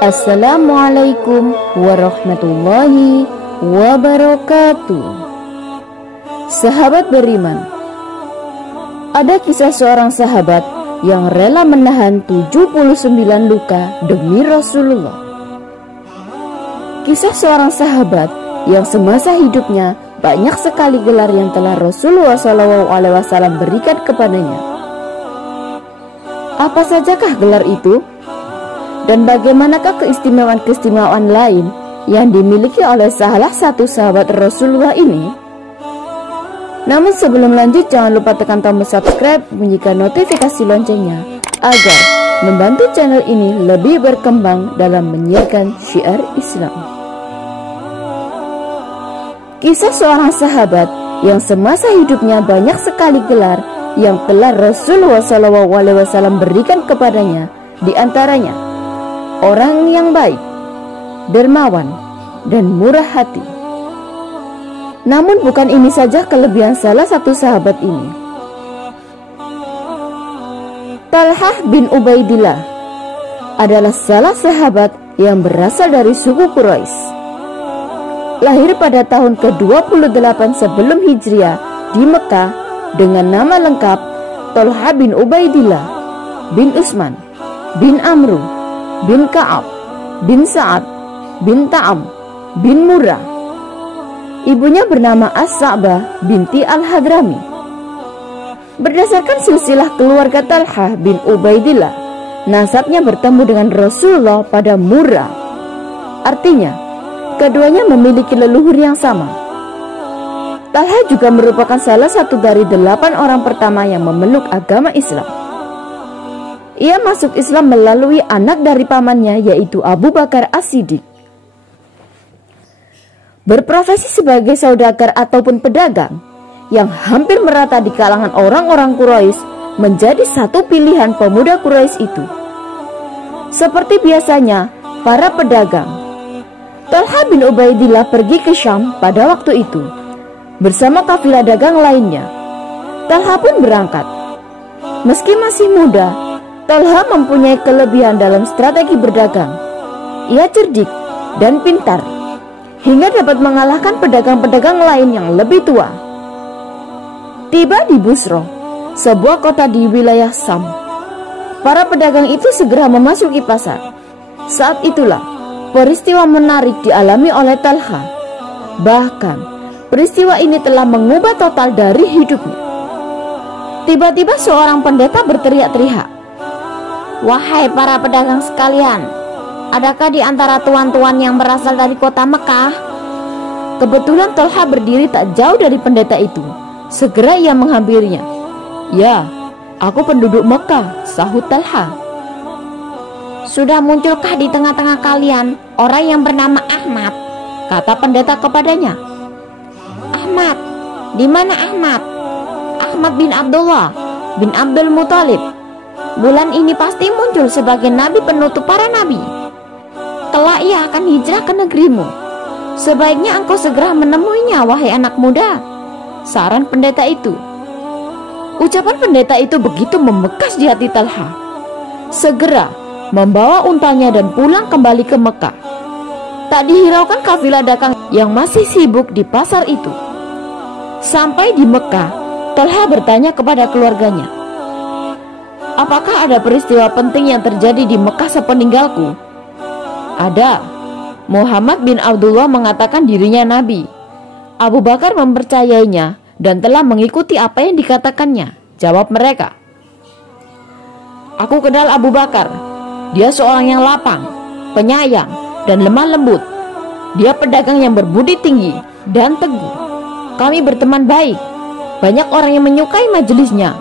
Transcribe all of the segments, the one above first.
Assalamualaikum warahmatullahi wabarakatuh. Sahabat beriman, ada kisah seorang sahabat yang rela menahan 79 luka demi Rasulullah. Kisah seorang sahabat yang semasa hidupnya banyak sekali gelar yang telah Rasulullah SAW berikan kepadanya. Apa sajakah gelar itu? Dan bagaimanakah keistimewaan-keistimewaan lain yang dimiliki oleh salah satu sahabat Rasulullah ini? Namun sebelum lanjut, jangan lupa tekan tombol subscribe, bunyikan notifikasi loncengnya agar membantu channel ini lebih berkembang dalam menyiarkan syiar Islam. Kisah seorang sahabat yang semasa hidupnya banyak sekali gelar yang telah Rasulullah SAW berikan kepadanya, di antaranya orang yang baik, dermawan, dan murah hati. Namun bukan ini saja kelebihan salah satu sahabat ini. Talhah bin Ubaidillah adalah salah sahabat yang berasal dari suku Quraisy. Lahir pada tahun ke-28 sebelum Hijriah di Mekah dengan nama lengkap Talhah bin Ubaidillah bin Utsman bin Amru bin Ka'ab bin Sa'ad bin Ta'am bin Murrah. Ibunya bernama As-Sa'bah binti Al-Hadrami. Berdasarkan silsilah keluarga Talhah bin Ubaidillah, nasabnya bertemu dengan Rasulullah pada Murrah. Artinya, keduanya memiliki leluhur yang sama. Talhah juga merupakan salah satu dari 8 orang pertama yang memeluk agama Islam. Ia masuk Islam melalui anak dari pamannya, yaitu Abu Bakar As-Siddiq. Berprofesi sebagai saudagar ataupun pedagang yang hampir merata di kalangan orang-orang Quraisy menjadi satu pilihan pemuda Quraisy itu. Seperti biasanya para pedagang, Talhah bin Ubaidillah pergi ke Syam pada waktu itu bersama kafilah dagang lainnya. Talhah pun berangkat. Meski masih muda, Talhah mempunyai kelebihan dalam strategi berdagang. Ia cerdik dan pintar, hingga dapat mengalahkan pedagang-pedagang lain yang lebih tua. Tiba di Busro, sebuah kota di wilayah Syam. Para pedagang itu segera memasuki pasar. Saat itulah peristiwa menarik dialami oleh Talhah. Bahkan peristiwa ini telah mengubah total dari hidupnya. Tiba-tiba seorang pendeta berteriak-teriak, "Wahai para pedagang sekalian, adakah di antara tuan-tuan yang berasal dari kota Mekah?" Kebetulan Talhah berdiri tak jauh dari pendeta itu. Segera ia menghampirinya. "Ya, aku penduduk Mekah," sahut Talhah. "Sudah munculkah di tengah-tengah kalian orang yang bernama Ahmad?" kata pendeta kepadanya. "Ahmad? Di mana Ahmad?" "Ahmad bin Abdullah bin Abdul Muthalib. Bulan ini pasti muncul sebagai nabi penutup para nabi. Kelak ia akan hijrah ke negerimu. Sebaiknya engkau segera menemuinya, wahai anak muda," saran pendeta itu. Ucapan pendeta itu begitu membekas di hati Talhah. Segera membawa untanya dan pulang kembali ke Mekah. Tak dihiraukan kafilah dagang yang masih sibuk di pasar itu. Sampai di Mekah, Talhah bertanya kepada keluarganya, "Apakah ada peristiwa penting yang terjadi di Mekah sepeninggalku?" "Ada. Muhammad bin Abdullah mengatakan dirinya nabi. Abu Bakar mempercayainya dan telah mengikuti apa yang dikatakannya," jawab mereka. "Aku kenal Abu Bakar. Dia seorang yang lapang, penyayang, dan lemah lembut. Dia pedagang yang berbudi tinggi dan teguh. Kami berteman baik. Banyak orang yang menyukai majelisnya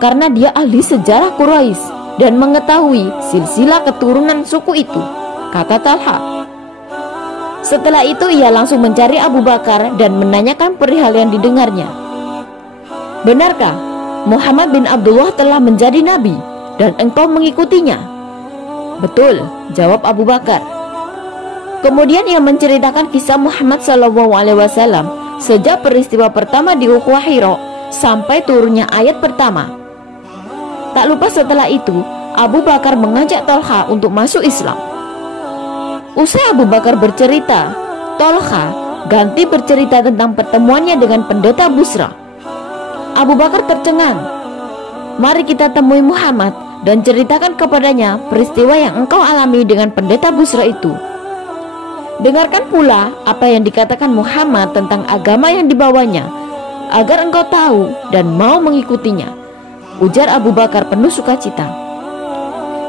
karena dia ahli sejarah Quraisy dan mengetahui silsilah keturunan suku itu," kata Talhah. Setelah itu ia langsung mencari Abu Bakar dan menanyakan perihal yang didengarnya. "Benarkah Muhammad bin Abdullah telah menjadi nabi dan engkau mengikutinya?" "Betul," jawab Abu Bakar. Kemudian ia menceritakan kisah Muhammad SAW sejak peristiwa pertama di Ukhuwah Hira sampai turunnya ayat pertama. Tak lupa setelah itu Abu Bakar mengajak Talha untuk masuk Islam. Usai Abu Bakar bercerita, Tolha ganti bercerita tentang pertemuannya dengan pendeta Busra. Abu Bakar tercengang. Mari kita temui Muhammad dan ceritakan kepadanya peristiwa yang engkau alami dengan pendeta Busra itu. Dengarkan pula apa yang dikatakan Muhammad tentang agama yang dibawanya, agar engkau tahu dan mau mengikutinya, ujar Abu Bakar penuh sukacita.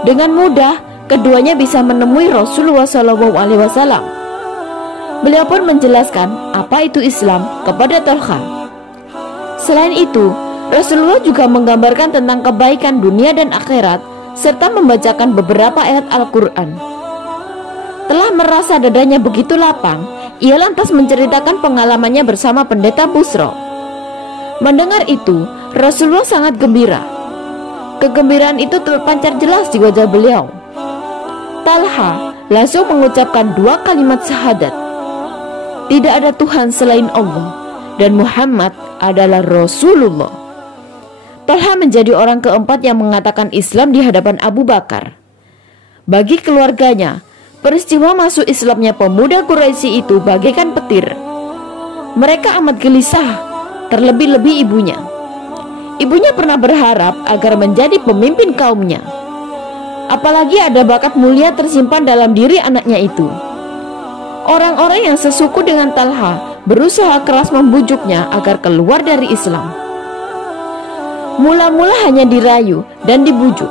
Dengan mudah keduanya bisa menemui Rasulullah SAW. Beliau pun menjelaskan apa itu Islam kepada Tolha. Selain itu, Rasulullah juga menggambarkan tentang kebaikan dunia dan akhirat serta membacakan beberapa ayat Al-Quran. Telah merasa dadanya begitu lapang, ia lantas menceritakan pengalamannya bersama pendeta Busra. Mendengar itu, Rasulullah sangat gembira. Kegembiraan itu terpancar jelas di wajah beliau. Talha langsung mengucapkan 2 kalimat syahadat. Tidak ada Tuhan selain Allah dan Muhammad adalah Rasulullah. Talha menjadi orang keempat yang mengatakan Islam di hadapan Abu Bakar. Bagi keluarganya, peristiwa masuk Islamnya pemuda Quraisy itu bagaikan petir. Mereka amat gelisah, terlebih-lebih ibunya. Ibunya pernah berharap agar menjadi pemimpin kaumnya. Apalagi ada bakat mulia tersimpan dalam diri anaknya itu. Orang-orang yang sesuku dengan Talha berusaha keras membujuknya agar keluar dari Islam. Mula-mula hanya dirayu dan dibujuk,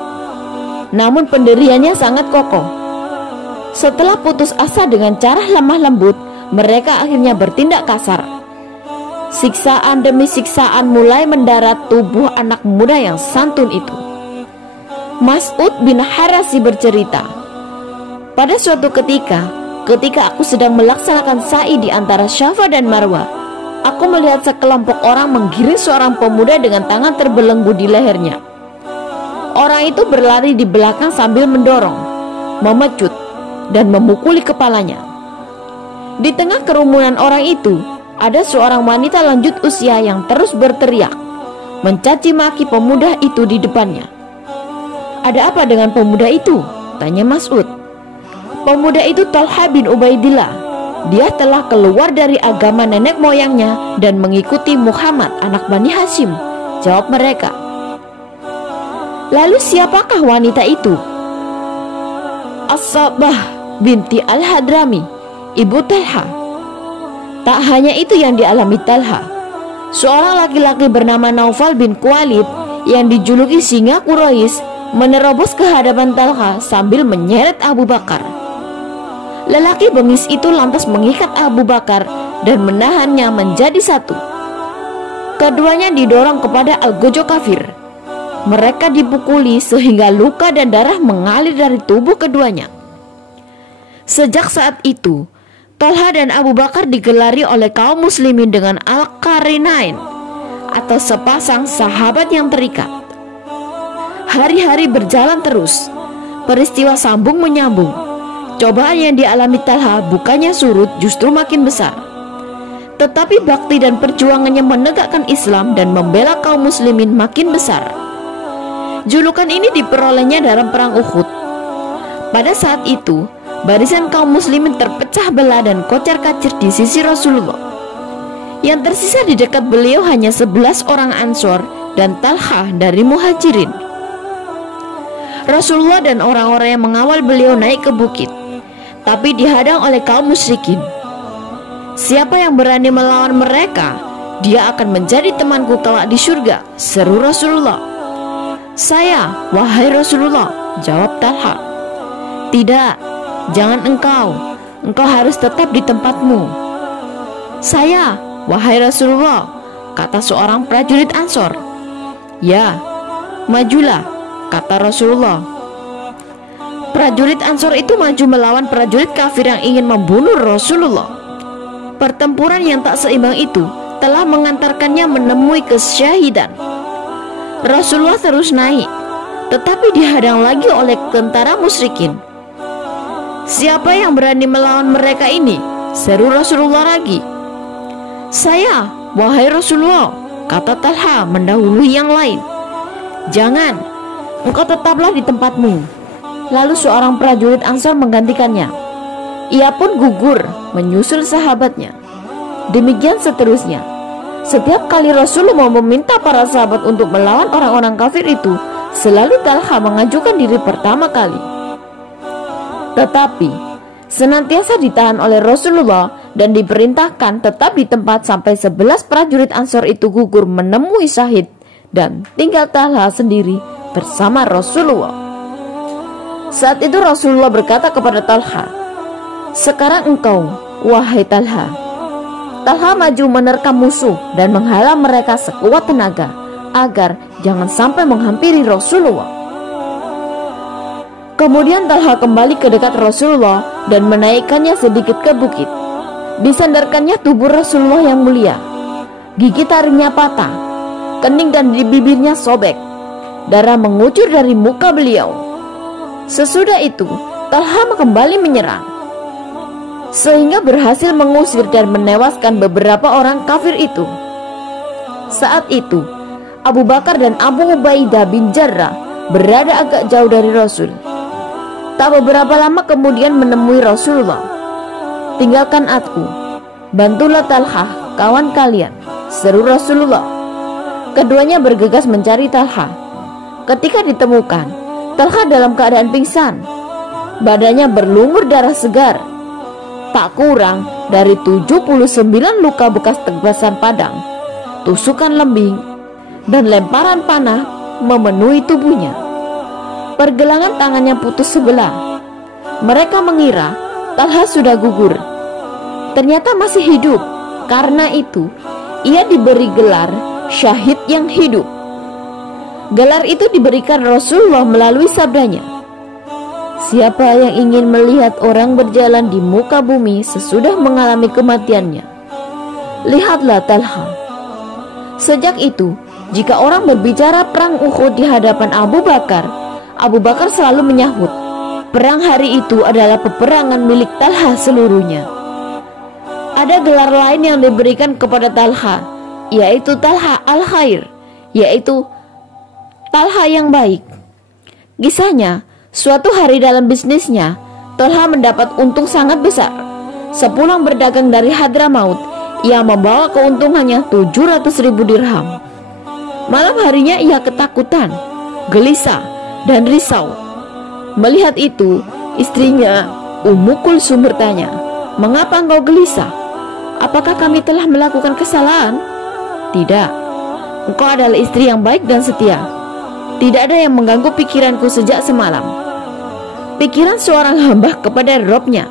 namun pendiriannya sangat kokoh. Setelah putus asa dengan cara lemah lembut, mereka akhirnya bertindak kasar. Siksaan demi siksaan mulai mendarat tubuh anak muda yang santun itu. Mas'ud bin Harasi bercerita, pada suatu ketika aku sedang melaksanakan sa'i di antara Syafa dan Marwah, aku melihat sekelompok orang menggiring seorang pemuda dengan tangan terbelenggu di lehernya. Orang itu berlari di belakang sambil mendorong, memecut, dan memukuli kepalanya. Di tengah kerumunan orang itu, ada seorang wanita lanjut usia yang terus berteriak, mencaci maki pemuda itu di depannya. Ada apa dengan pemuda itu? Tanya Mas'ud. Pemuda itu Talha bin Ubaidillah. Dia telah keluar dari agama nenek moyangnya dan mengikuti Muhammad anak Bani Hashim, jawab mereka. Lalu siapakah wanita itu? As-Sabah binti Al-Hadrami, ibu Talha. Tak hanya itu yang dialami Talha. Seorang laki-laki bernama Naufal bin Khuwailid yang dijuluki singa Quraisy menerobos ke hadapan Talha sambil menyeret Abu Bakar. Lelaki bengis itu lantas mengikat Abu Bakar dan menahannya menjadi satu. Keduanya didorong kepada al-gojo kafir. Mereka dipukuli sehingga luka dan darah mengalir dari tubuh keduanya. Sejak saat itu, Talha dan Abu Bakar digelari oleh kaum muslimin dengan Al-Qarinain atau sepasang sahabat yang terikat. Hari-hari berjalan terus, peristiwa sambung menyambung. Cobaan yang dialami Talha bukannya surut, justru makin besar. Tetapi bakti dan perjuangannya menegakkan Islam dan membela kaum muslimin makin besar. Julukan ini diperolehnya dalam perang Uhud. Pada saat itu, barisan kaum muslimin terpecah belah dan kocar-kacir di sisi Rasulullah. Yang tersisa di dekat beliau hanya 11 orang Ansor dan Talha dari Muhajirin. Rasulullah dan orang-orang yang mengawal beliau naik ke bukit, tapi dihadang oleh kaum musyrikin. Siapa yang berani melawan mereka, dia akan menjadi temanku kelak di surga, seru Rasulullah. Saya, wahai Rasulullah, jawab Talha. Tidak, jangan engkau harus tetap di tempatmu. Saya, wahai Rasulullah, kata seorang prajurit Ansor. Ya, majulah, kata Rasulullah. Prajurit Ansor itu maju melawan prajurit kafir yang ingin membunuh Rasulullah. Pertempuran yang tak seimbang itu telah mengantarkannya menemui kesyahidan. Rasulullah terus naik, tetapi dihadang lagi oleh tentara musyrikin. Siapa yang berani melawan mereka ini? Seru Rasulullah lagi. Saya, wahai Rasulullah, kata Talha mendahului yang lain. Jangan, engkau tetaplah di tempatmu. Lalu seorang prajurit Ansor menggantikannya. Ia pun gugur menyusul sahabatnya. Demikian seterusnya. Setiap kali Rasulullah meminta para sahabat untuk melawan orang-orang kafir itu, selalu Talha mengajukan diri pertama kali. Tetapi senantiasa ditahan oleh Rasulullah dan diperintahkan tetap di tempat sampai 11 prajurit Ansor itu gugur menemui syahid, dan tinggal Talha sendiri bersama Rasulullah. Saat itu Rasulullah berkata kepada Talha, "Sekarang engkau, wahai Talha." Talha maju menerkam musuh dan menghalang mereka sekuat tenaga agar jangan sampai menghampiri Rasulullah. Kemudian Talha kembali ke dekat Rasulullah dan menaikkannya sedikit ke bukit. Disandarkannya tubuh Rasulullah yang mulia. Gigi taringnya patah, kening dan di bibirnya sobek. Darah mengucur dari muka beliau. Sesudah itu Talha kembali menyerang, sehingga berhasil mengusir dan menewaskan beberapa orang kafir itu. Saat itu Abu Bakar dan Abu Ubaidah bin Jarrah berada agak jauh dari Rasul. Tak beberapa lama kemudian menemui Rasulullah. "Tinggalkan aku, bantulah Talha, kawan kalian," seru Rasulullah. Keduanya bergegas mencari Talha. Ketika ditemukan, Talha dalam keadaan pingsan. Badannya berlumur darah segar. Tak kurang dari 79 luka bekas tebasan padang, tusukan lembing, dan lemparan panah memenuhi tubuhnya. Pergelangan tangannya putus sebelah. Mereka mengira Talha sudah gugur. Ternyata masih hidup. Karena itu ia diberi gelar syahid yang hidup. Gelar itu diberikan Rasulullah melalui sabdanya, "Siapa yang ingin melihat orang berjalan di muka bumi sesudah mengalami kematiannya, lihatlah Talha." Sejak itu, jika orang berbicara perang Uhud di hadapan Abu Bakar selalu menyahut, perang hari itu adalah peperangan milik Talha seluruhnya. Ada gelar lain yang diberikan kepada Talha, yaitu Talha al-Khair, yaitu Talha yang baik. Kisahnya, suatu hari dalam bisnisnya, Talha mendapat untung sangat besar. Sepulang berdagang dari Hadramaut, ia membawa keuntungannya 700.000 dirham. Malam harinya ia ketakutan, gelisah, dan risau. Melihat itu, istrinya Ummu Kulsum bertanya, "Mengapa engkau gelisah? Apakah kami telah melakukan kesalahan?" "Tidak, engkau adalah istri yang baik dan setia. Tidak ada yang mengganggu pikiranku sejak semalam." Pikiran seorang hamba kepada Robnya.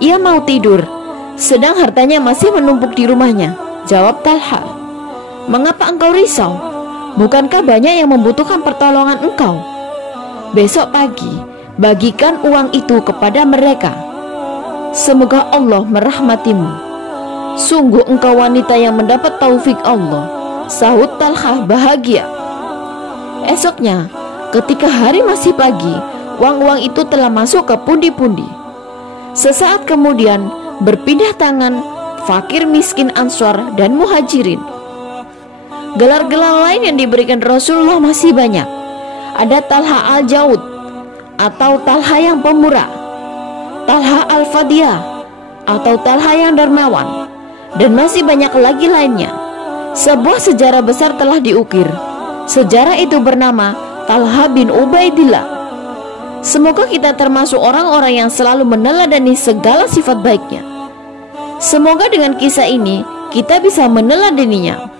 Ia mau tidur, sedang hartanya masih menumpuk di rumahnya. Jawab Talha, "Mengapa engkau risau? Bukankah banyak yang membutuhkan pertolongan engkau? Besok pagi, bagikan uang itu kepada mereka. Semoga Allah merahmatimu. Sungguh engkau wanita yang mendapat taufik Allah," sahut Talha bahagia. Esoknya, ketika hari masih pagi, uang-uang itu telah masuk ke pundi-pundi. Sesaat kemudian, berpindah tangan fakir miskin Ansor dan Muhajirin. Gelar-gelar lain yang diberikan Rasulullah masih banyak. Ada Talha al-Jaud atau Talha yang pemurah, Talha al-Fadiyah atau Talha yang dermawan, dan masih banyak lagi lainnya. Sebuah sejarah besar telah diukir. Sejarah itu bernama Talha bin Ubaidillah. Semoga kita termasuk orang-orang yang selalu meneladani segala sifat baiknya. Semoga dengan kisah ini kita bisa meneladaninya.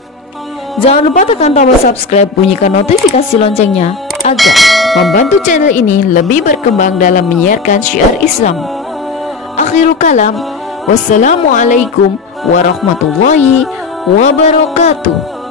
Jangan lupa tekan tombol subscribe, bunyikan notifikasi loncengnya agar membantu channel ini lebih berkembang dalam menyiarkan syiar Islam. Akhirul kalam, wassalamualaikum warahmatullahi wabarakatuh.